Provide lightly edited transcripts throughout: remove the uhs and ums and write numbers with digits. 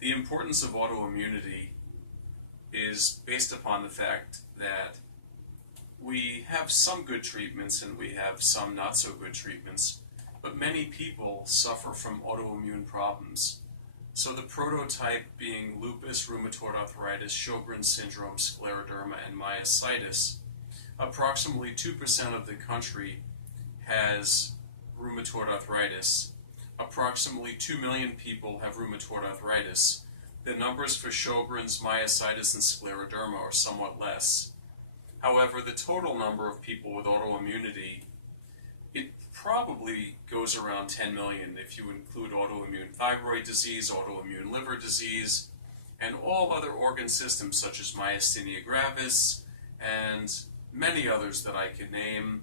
The importance of autoimmunity is based upon the fact that we have some good treatments and we have some not so good treatments, but many people suffer from autoimmune problems. So the prototype being lupus, rheumatoid arthritis, Sjogren syndrome, scleroderma, and myositis. Approximately 2% of the country has rheumatoid arthritis. Approximately 2 million people have rheumatoid arthritis. The numbers for Sjogren's, myositis, and scleroderma are somewhat less. However, the total number of people with autoimmunity, it probably goes around 10 million if you include autoimmune thyroid disease, autoimmune liver disease, and all other organ systems such as myasthenia gravis and many others that I could name,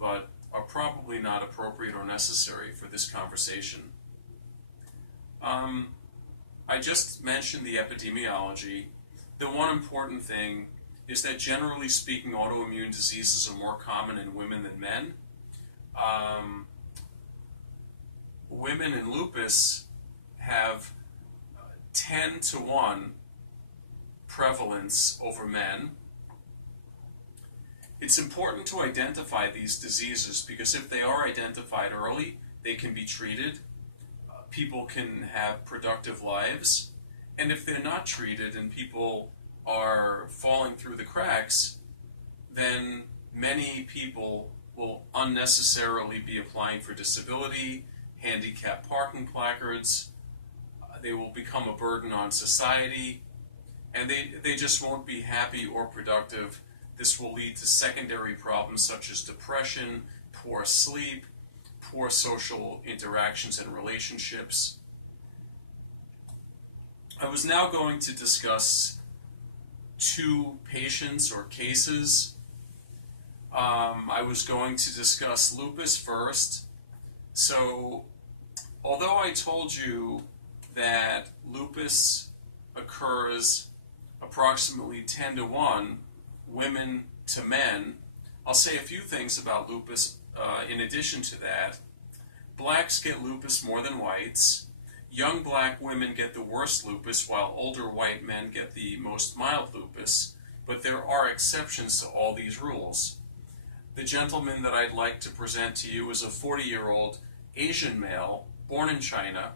but are probably not appropriate or necessary for this conversation. I just mentioned the epidemiology. The one important thing is that generally speaking, autoimmune diseases are more common in women than men. Women in lupus have 10 to 1 prevalence over men. It's important to identify these diseases because if they are identified early, they can be treated. People can have productive lives. And if they're not treated and people are falling through the cracks, then many people will unnecessarily be applying for disability, handicap parking placards. They will become a burden on society, and they just won't be happy or productive. This will lead to secondary problems such as depression, poor sleep, poor social interactions and relationships. I was now going to discuss 2 patients or cases. I was going to discuss lupus first. So, although I told you that lupus occurs approximately 10 to 1, women to men, I'll say a few things about lupus in addition to that. Blacks get lupus more than whites. Young black women get the worst lupus, while older white men get the most mild lupus. But there are exceptions to all these rules. The gentleman that I'd like to present to you is a 40-year-old Asian male born in China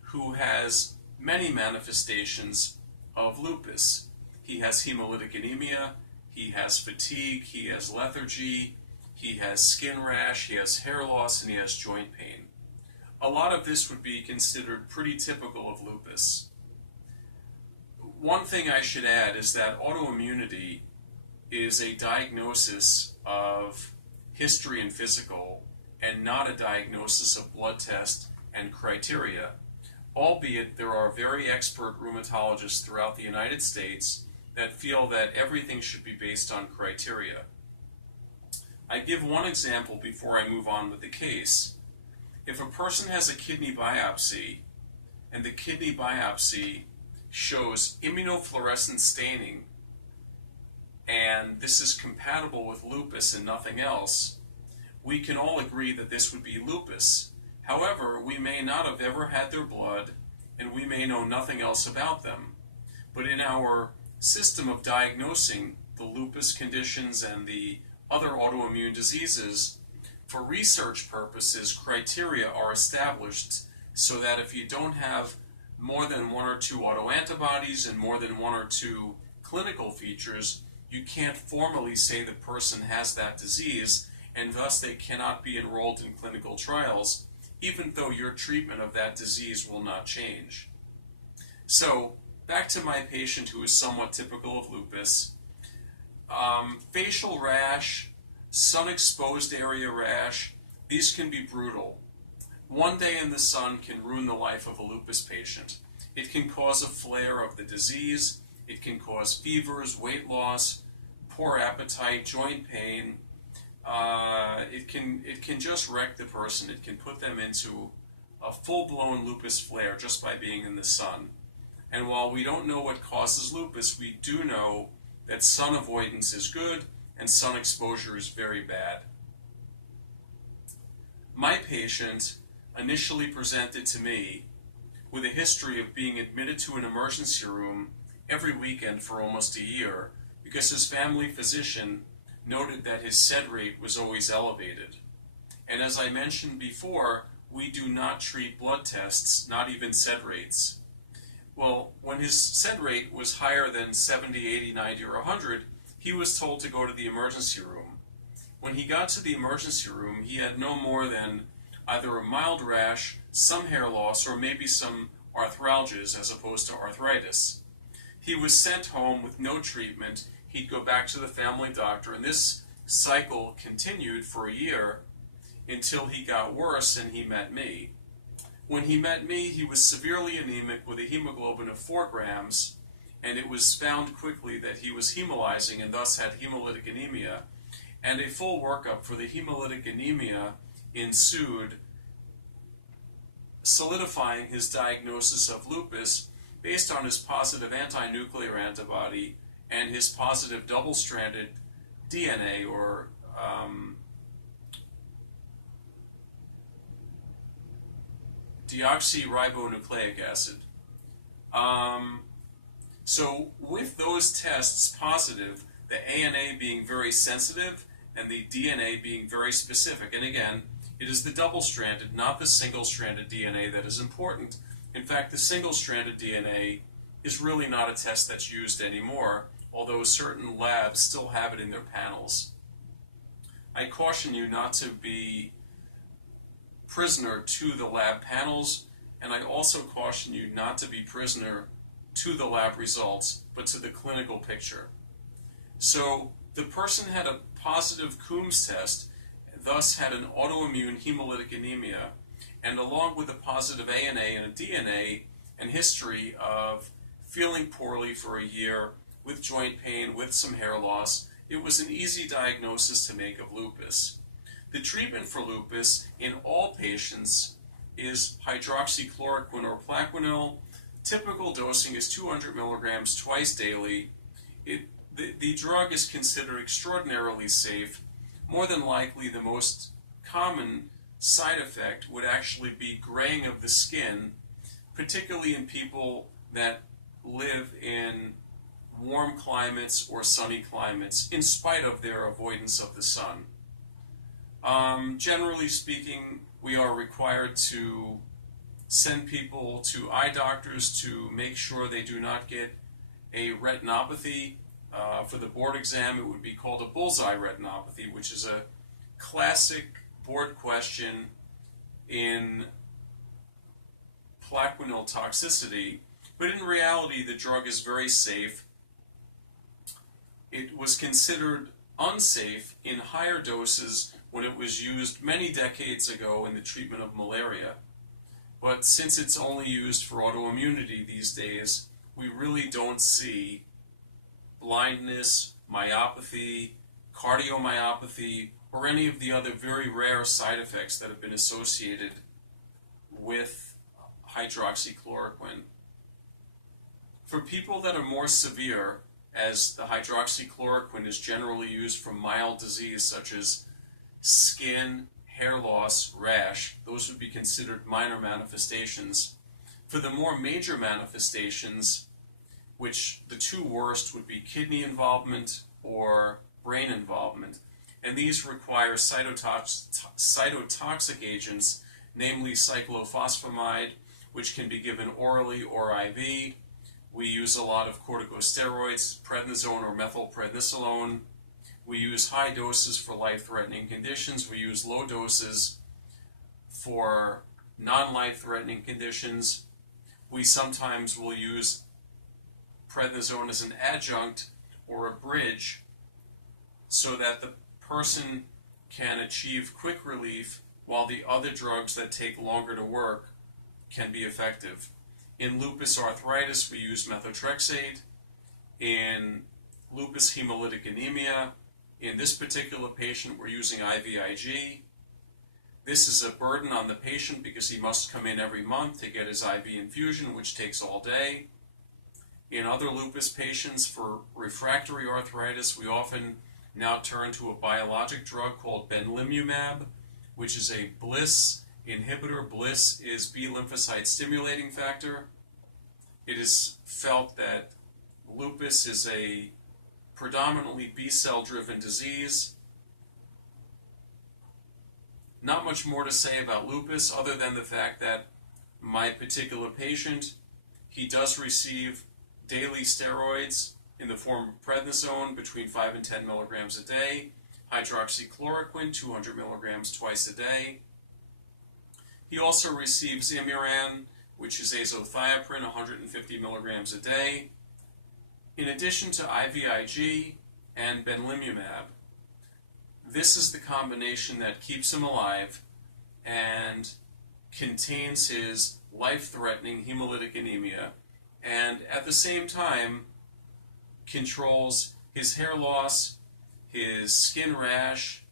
who has many manifestations of lupus. He has hemolytic anemia, he has fatigue, he has lethargy, he has skin rash, he has hair loss, and he has joint pain. A lot of this would be considered pretty typical of lupus. One thing I should add is that autoimmunity is a diagnosis of history and physical, and not a diagnosis of blood test and criteria, albeit there are very expert rheumatologists throughout the United States that feel that everything should be based on criteria. I give one example before I move on with the case. If a person has a kidney biopsy, and the kidney biopsy shows immunofluorescent staining, and this is compatible with lupus and nothing else, we can all agree that this would be lupus. However, we may not have ever had their blood, and we may know nothing else about them. But in our system of diagnosing the lupus conditions and the other autoimmune diseases, for research purposes, criteria are established so that if you don't have more than 1 or 2 autoantibodies and more than 1 or 2 clinical features, you can't formally say the person has that disease, and thus they cannot be enrolled in clinical trials, even though your treatment of that disease will not change. So, back to my patient who is somewhat typical of lupus. Facial rash, sun-exposed area rash, these can be brutal. One day in the sun can ruin the life of a lupus patient. It can cause a flare of the disease, it can cause fevers, weight loss, poor appetite, joint pain. It can just wreck the person. It can put them into a full-blown lupus flare just by being in the sun. And while we don't know what causes lupus, we do know that sun avoidance is good and sun exposure is very bad. My patient initially presented to me with a history of being admitted to an emergency room every weekend for almost a year because his family physician noted that his SED rate was always elevated. And as I mentioned before, we do not treat blood tests, not even SED rates. Well, when his SED rate was higher than 70, 80, 90, or 100, he was told to go to the emergency room. When he got to the emergency room, he had no more than either a mild rash, some hair loss, or maybe some arthralgias as opposed to arthritis. He was sent home with no treatment. He'd go back to the family doctor, and this cycle continued for a year until he got worse and he met me. When he met me, he was severely anemic with a hemoglobin of 4 grams, and it was found quickly that he was hemolyzing and thus had hemolytic anemia. And a full workup for the hemolytic anemia ensued, solidifying his diagnosis of lupus based on his positive anti-nuclear antibody and his positive double-stranded DNA, or deoxyribonucleic acid. So with those tests positive, the ANA being very sensitive and the DNA being very specific, and again, it is the double-stranded, not the single-stranded DNA that is important. In fact, the single-stranded DNA is really not a test that's used anymore, although certain labs still have it in their panels. I caution you not to be prisoner to the lab panels, and I also caution you not to be prisoner to the lab results, but to the clinical picture. So the person had a positive Coombs test, thus had an autoimmune hemolytic anemia, and along with a positive ANA and a DNA and history of feeling poorly for a year, with joint pain, with some hair loss, it was an easy diagnosis to make of lupus. The treatment for lupus in all patients is hydroxychloroquine or Plaquenil. Typical dosing is 200 milligrams twice daily. The drug is considered extraordinarily safe. More than likely, the most common side effect would actually be graying of the skin, particularly in people that live in warm climates or sunny climates, in spite of their avoidance of the sun. Generally speaking, we are required to send people to eye doctors to make sure they do not get a retinopathy. For the board exam, it would be called a bullseye retinopathy, which is a classic board question in Plaquenil toxicity. But in reality, the drug is very safe. It was considered unsafe in higher doses when it was used many decades ago in the treatment of malaria. But since it's only used for autoimmunity these days, we really don't see blindness, myopathy, cardiomyopathy, or any of the other very rare side effects that have been associated with hydroxychloroquine. For people that are more severe, as the hydroxychloroquine is generally used for mild disease such as skin, hair loss, rash, those would be considered minor manifestations. For the more major manifestations, which the two worst would be kidney involvement or brain involvement, and these require cytotoxic agents, namely cyclophosphamide, which can be given orally or IV. We use a lot of corticosteroids, prednisone or methylprednisolone. We use high doses for life-threatening conditions. We use low doses for non-life-threatening conditions. We sometimes will use prednisone as an adjunct or a bridge so that the person can achieve quick relief while the other drugs that take longer to work can be effective. In lupus arthritis, we use methotrexate. In lupus hemolytic anemia, in this particular patient, we're using IVIG. This is a burden on the patient because he must come in every month to get his IV infusion, which takes all day. In other lupus patients for refractory arthritis, we often now turn to a biologic drug called benlimumab, which is a BLyS inhibitor. BLIS is B lymphocyte stimulating factor. It is felt that lupus is a predominantly B-cell driven disease. Not much more to say about lupus other than the fact that my particular patient, he does receive daily steroids in the form of prednisone between 5 and 10 milligrams a day, hydroxychloroquine 200 milligrams twice a day. He also receives Imuran, which is azathioprine 150 milligrams a day, in addition to IVIG and benlimumab. This is the combination that keeps him alive and contains his life-threatening hemolytic anemia, and at the same time controls his hair loss, his skin rash,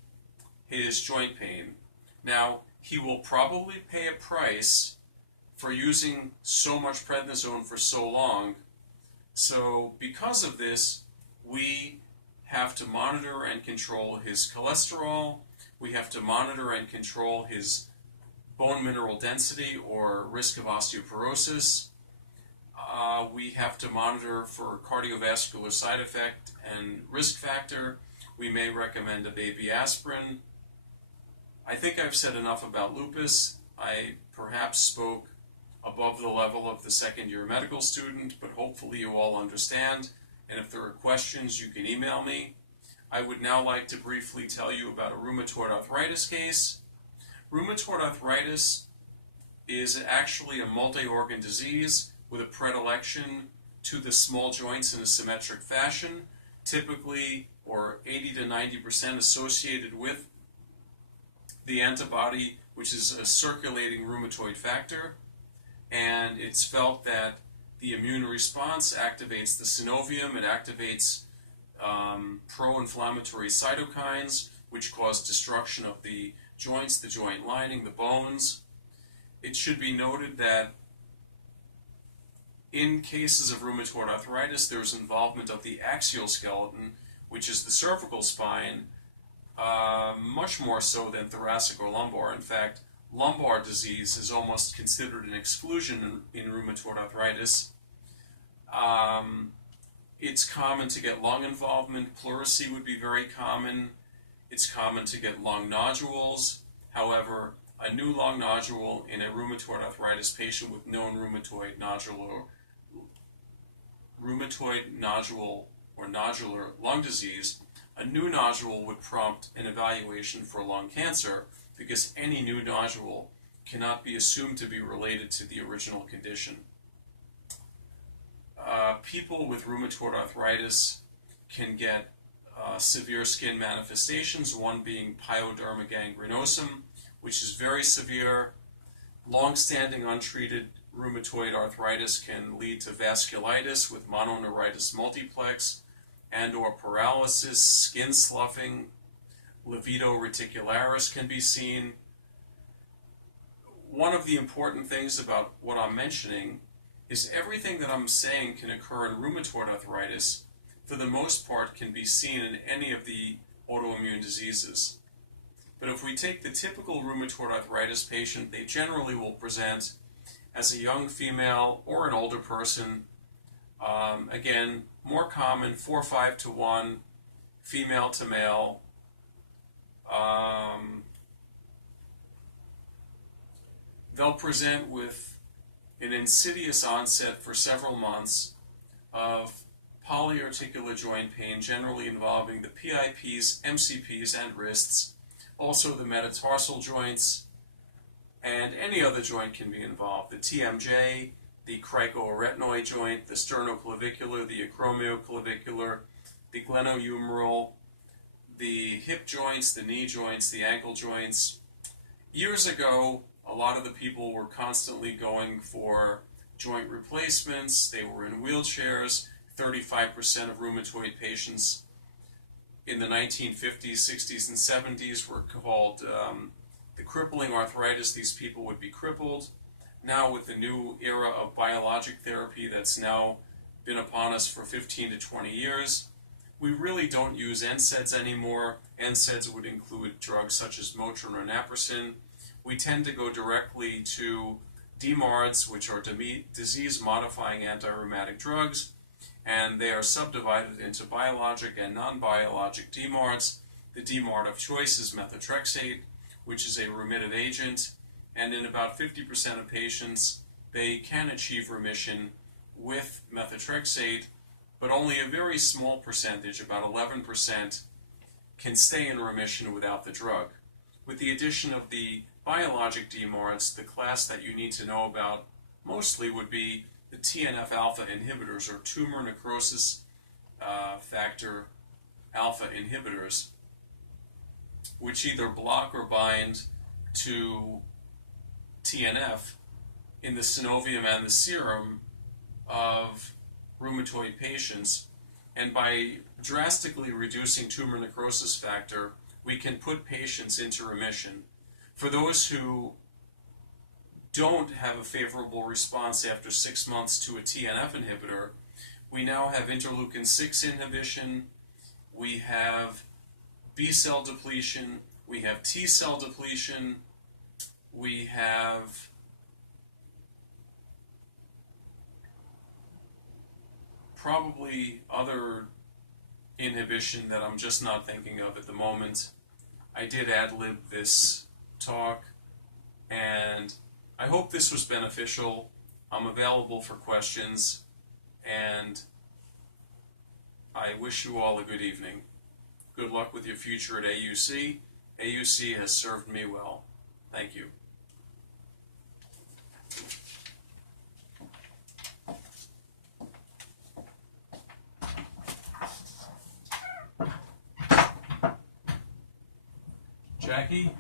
his joint pain. Now, he will probably pay a price for using so much prednisone for so long. So because of this, we have to monitor and control his cholesterol. We have to monitor and control his bone mineral density or risk of osteoporosis. We have to monitor for cardiovascular side effect and risk factor. We may recommend a baby aspirin. I think I've said enough about lupus. I perhaps spoke above the level of the second-year medical student, but hopefully you all understand. And if there are questions, you can email me. I would now like to briefly tell you about a rheumatoid arthritis case. Rheumatoid arthritis is actually a multi-organ disease with a predilection to the small joints in a symmetric fashion, typically or 80 to 90% associated with the antibody, which is a circulating rheumatoid factor. And it's felt that the immune response activates the synovium, it activates pro-inflammatory cytokines, which cause destruction of the joints, the joint lining, the bones. It should be noted that in cases of rheumatoid arthritis, there's involvement of the axial skeleton, which is the cervical spine, much more so than thoracic or lumbar. In fact, lumbar disease is almost considered an exclusion in rheumatoid arthritis. It's common to get lung involvement. Pleurisy would be very common. It's common to get lung nodules. However, a new lung nodule in a rheumatoid arthritis patient with known rheumatoid nodule or nodular lung disease, a new nodule would prompt an evaluation for lung cancer, because any new nodule cannot be assumed to be related to the original condition. People with rheumatoid arthritis can get severe skin manifestations, one being pyoderma gangrenosum, which is very severe. Long-standing untreated rheumatoid arthritis can lead to vasculitis with mononeuritis multiplex and or paralysis, skin sloughing, livedo reticularis can be seen. One of the important things about what I'm mentioning is everything that I'm saying can occur in rheumatoid arthritis, for the most part, can be seen in any of the autoimmune diseases. But if we take the typical rheumatoid arthritis patient, they generally will present as a young female or an older person. Again, more common, 4 or 5 to 1, female to male. They'll present with an insidious onset for several months of polyarticular joint pain, generally involving the PIPs, MCPs, and wrists. Also the metatarsal joints, and any other joint can be involved. The TMJ, the cricoarytenoid joint, the sternoclavicular, the acromioclavicular, the glenohumeral, the hip joints, the knee joints, the ankle joints. Years ago, a lot of the people were constantly going for joint replacements. They were in wheelchairs. 35% of rheumatoid patients in the 1950s, 60s, and 70s were called the crippling arthritis. These people would be crippled. Now, with the new era of biologic therapy that's now been upon us for 15 to 20 years, we really don't use NSAIDs anymore. NSAIDs would include drugs such as Motrin or Naproxen, we tend to go directly to DMARDs, which are disease-modifying anti-rheumatic drugs, and they are subdivided into biologic and non-biologic DMARDs. The DMARD of choice is methotrexate, which is a remitted agent, and in about 50% of patients, they can achieve remission with methotrexate, but only a very small percentage, about 11%, can stay in remission without the drug. With the addition of the biologic DMARDs, the class that you need to know about mostly would be the TNF-alpha inhibitors, or tumor necrosis factor alpha inhibitors, which either block or bind to TNF in the synovium and the serum of rheumatoid patients. And by drastically reducing tumor necrosis factor, we can put patients into remission. For those who don't have a favorable response after 6 months to a TNF inhibitor, we now have interleukin-6 inhibition, we have B-cell depletion, we have T-cell depletion, we have probably other inhibition that I'm just not thinking of at the moment. I did ad-lib this talk, and I hope this was beneficial. I'm available for questions, and I wish you all a good evening. Good luck with your future at AUC. AUC has served me well. Thank you. Jackie?